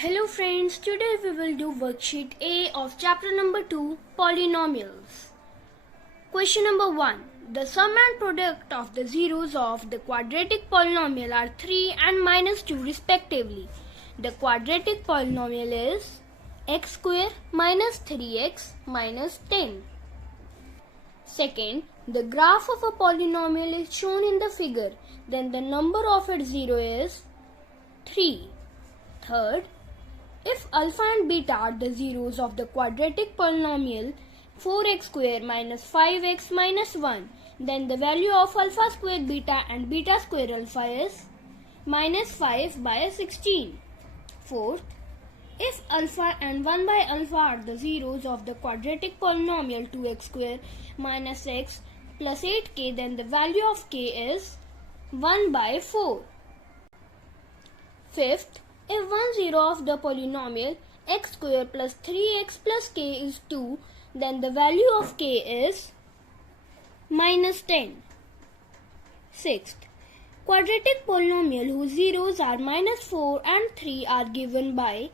Hello friends, today we will do worksheet A of chapter number 2, Polynomials. Question number 1. The sum and product of the zeros of the quadratic polynomial are 3 and minus 2 respectively. The quadratic polynomial is x square minus 3x minus 10. Second, the graph of a polynomial is shown in the figure. Then the number of its zero is 3. Third, if alpha and beta are the zeros of the quadratic polynomial 4x square minus 5x minus 1, then the value of alpha square beta and beta square alpha is minus 5 by 16. Fourth, if alpha and 1 by alpha are the zeros of the quadratic polynomial 2x square minus x plus 8k, then the value of k is 1 by 4. Fifth, if one zero of the polynomial x square plus 3x plus k is 2, then the value of k is minus 10. Sixth, quadratic polynomial whose zeros are minus 4 and 3 are given by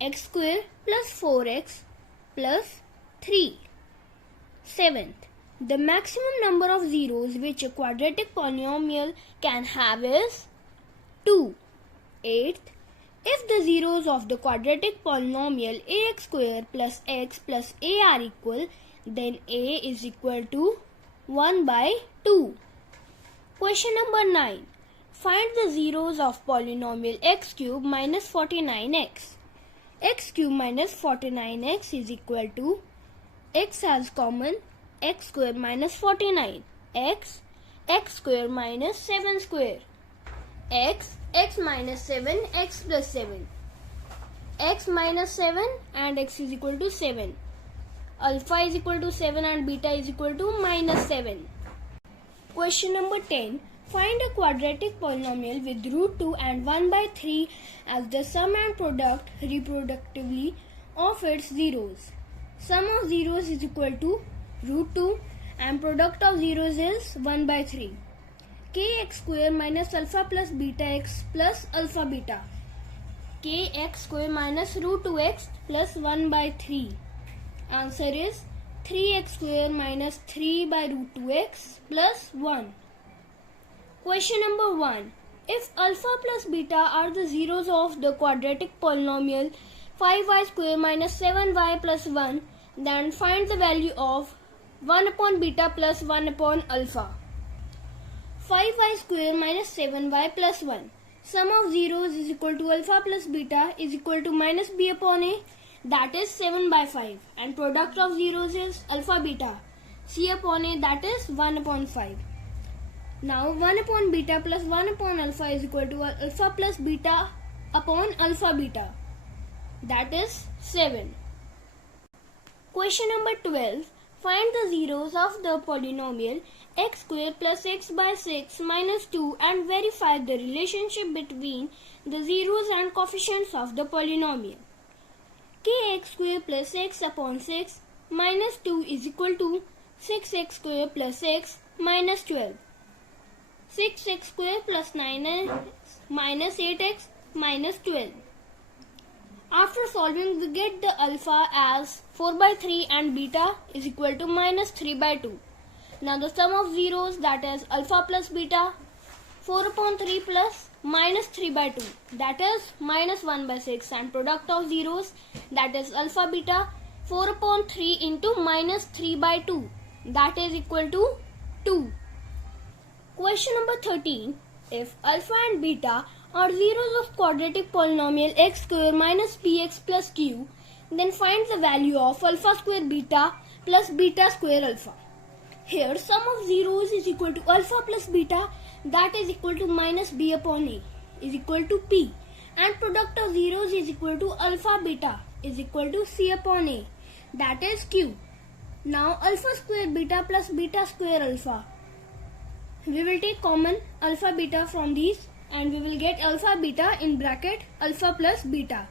x square plus 4x plus 3. Seventh, the maximum number of zeros which a quadratic polynomial can have is 2. Eighth, if the zeros of the quadratic polynomial ax square plus x plus a are equal, then a is equal to 1 by 2. Question number 9. Find the zeros of polynomial x cube minus 49x. X cube minus 49x is equal to x as common x square minus 49, x square minus 7 square, x minus 7, x plus 7, x minus 7 and x is equal to 7. Alpha is equal to 7 and beta is equal to minus 7. Question number 10. Find a quadratic polynomial with root 2 and 1 by 3 as the sum and product reproductively of its zeros. Sum of zeros is equal to root 2 and product of zeros is 1 by 3. Kx square minus alpha plus beta x plus alpha beta. Kx square minus root 2x plus 1 by 3. Answer is 3x square minus 3 by root 2x plus 1. Question number 1. If alpha plus beta are the zeros of the quadratic polynomial 5y square minus 7y plus 1, then find the value of 1 upon beta plus 1 upon alpha. 5y square minus 7y plus 1. Sum of zeros is equal to alpha plus beta is equal to minus b upon a, that is 7 by 5, and product of zeros is alpha beta, c upon a, that is 1 upon 5. Now 1 upon beta plus 1 upon alpha is equal to alpha plus beta upon alpha beta, that is 7. Question number 12. Find the zeros of the polynomial x square plus x by 6 minus 2 and verify the relationship between the zeros and coefficients of the polynomial. Kx square plus x upon 6 minus 2 is equal to 6x square plus x minus 12. 6x square plus 9x minus 8x minus 12. After solving, we get the alpha as 4 by 3 and beta is equal to minus 3 by 2. Now the sum of zeros, that is alpha plus beta, 4 upon 3 plus minus 3 by 2, that is minus 1 by 6, and product of zeros, that is alpha beta, 4 upon 3 into minus 3 by 2, that is equal to 2. Question number 13. If alpha and beta are zeros of quadratic polynomial x square minus bx plus q, then find the value of alpha square beta plus beta square alpha. Here sum of zeros is equal to alpha plus beta, that is equal to minus b upon a is equal to p, and product of zeros is equal to alpha beta is equal to c upon a, that is q. Now alpha square beta plus beta square alpha. We will take common alpha beta from these and we will get alpha beta in bracket alpha plus beta,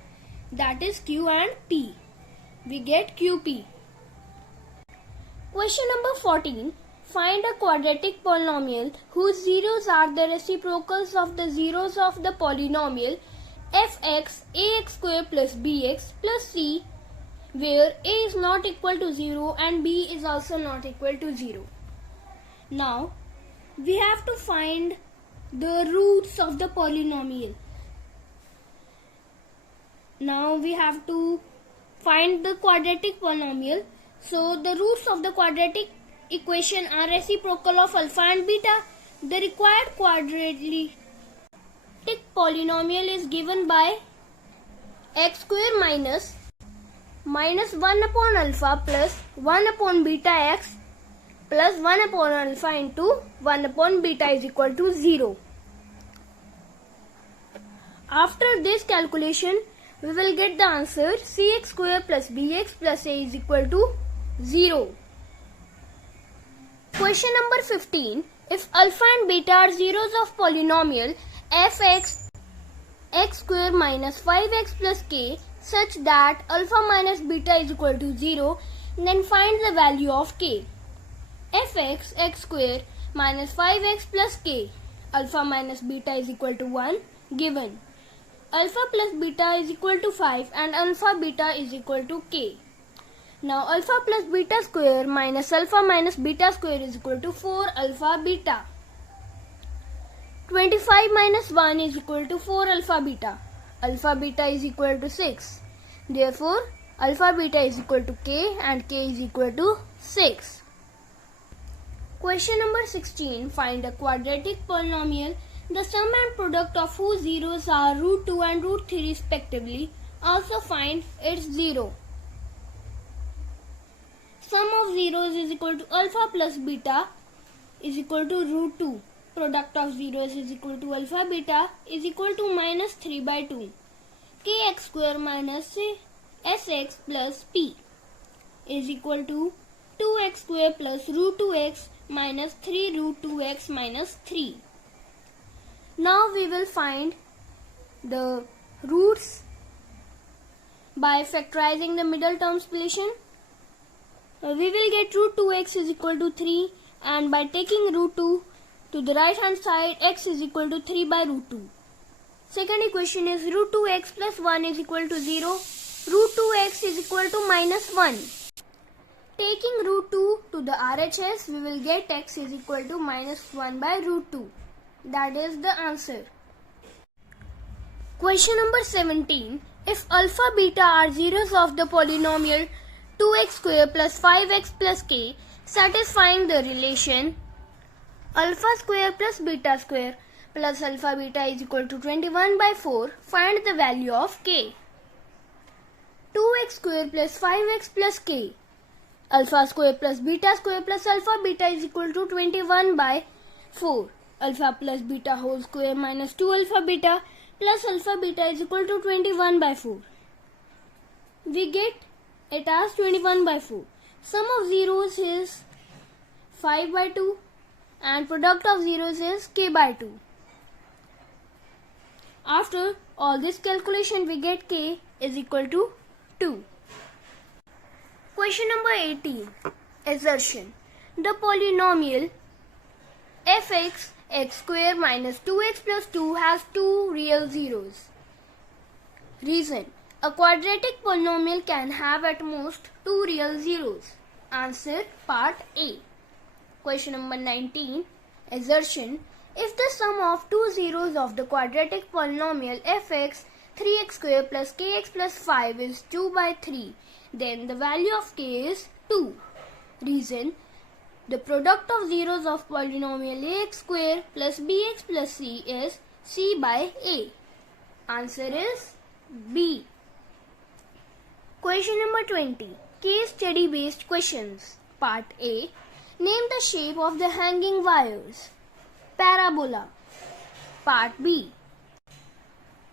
that is q and p. We get qp. Question number 14. Find a quadratic polynomial whose zeros are the reciprocals of the zeros of the polynomial fx ax square plus bx plus c, where a is not equal to 0 and b is also not equal to 0. Now we have to find the roots of the polynomial. Now we have to find the quadratic polynomial. So the roots of the quadratic equation are reciprocal of alpha and beta. The required quadratic polynomial is given by x square minus 1 upon alpha plus 1 upon beta x plus 1 upon alpha into 1 upon beta is equal to 0. After this calculation, we will get the answer cx square plus bx plus a is equal to 0. Question number 15. If alpha and beta are zeros of polynomial fx x square minus 5x plus k such that alpha minus beta is equal to 0, then find the value of k. Fx x square minus 5x plus k, alpha minus beta is equal to 1, given. Alpha plus beta is equal to 5 and alpha beta is equal to k. Now alpha plus beta square minus alpha minus beta square is equal to 4 alpha beta. 25 minus 1 is equal to 4 alpha beta. Alpha beta is equal to 6. Therefore, alpha beta is equal to k and k is equal to 6. Question number 16. Find a quadratic polynomial. The sum and product of whose zeros are root 2 and root 3 respectively. Also find its zero. Sum of zeros is equal to alpha plus beta is equal to root 2. Product of zeros is equal to alpha beta is equal to minus 3 by 2. Kx square minus sx plus p is equal to 2x square plus root 2x minus 3 root 2x minus 3. Now we will find the roots by factorizing the middle term solution. We will get root 2x is equal to 3, and by taking root 2 to the right hand side, x is equal to 3 by root 2. Second equation is root 2x plus 1 is equal to 0. Root 2x is equal to minus 1. Taking root 2 to the RHS, we will get x is equal to minus 1 by root 2. That is the answer. Question number 17. If alpha beta are zeros of the polynomial 2x square plus 5x plus k, satisfying the relation alpha square plus beta square plus alpha beta is equal to 21 by 4, find the value of k. 2x square plus 5x plus k, alpha square plus beta square plus alpha beta is equal to 21 by 4. Alpha plus beta whole square minus 2 alpha beta plus alpha beta is equal to 21 by 4. We get it as 21 by 4. Sum of zeros is 5 by 2 and product of zeros is k by 2. After all this calculation, we get k is equal to 2. Question number 18. Assertion. The polynomial fx x square minus 2x plus 2 has two real zeros. Reason. A quadratic polynomial can have at most two real zeros. Answer part A. Question number 19. Assertion. If the sum of two zeros of the quadratic polynomial fx 3x square plus kx plus 5 is 2 by 3, then the value of k is 2. Reason. The product of zeros of polynomial ax square plus bx plus c is c by a. Answer is B. Question number 20. Case study based questions. Part A. Name the shape of the hanging wires. Parabola. Part B.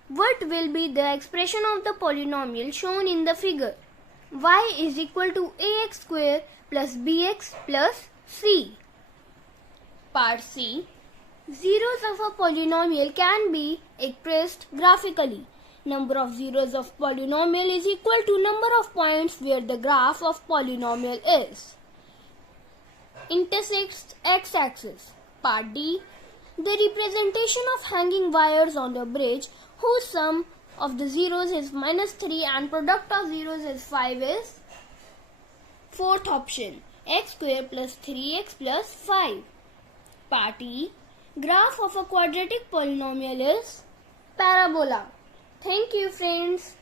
What will be the expression of the polynomial shown in the figure? Y is equal to ax square plus bx plus c. Part C. Zeros of a polynomial can be expressed graphically. Number of zeros of polynomial is equal to number of points where the graph of polynomial is. Intersects x-axis. Part D. The representation of hanging wires on the bridge whose sum of the zeros is -3 and product of zeros is 5 is fourth option, x square plus 3x plus 5. Part E. Graph of a quadratic polynomial is parabola. Thank you friends.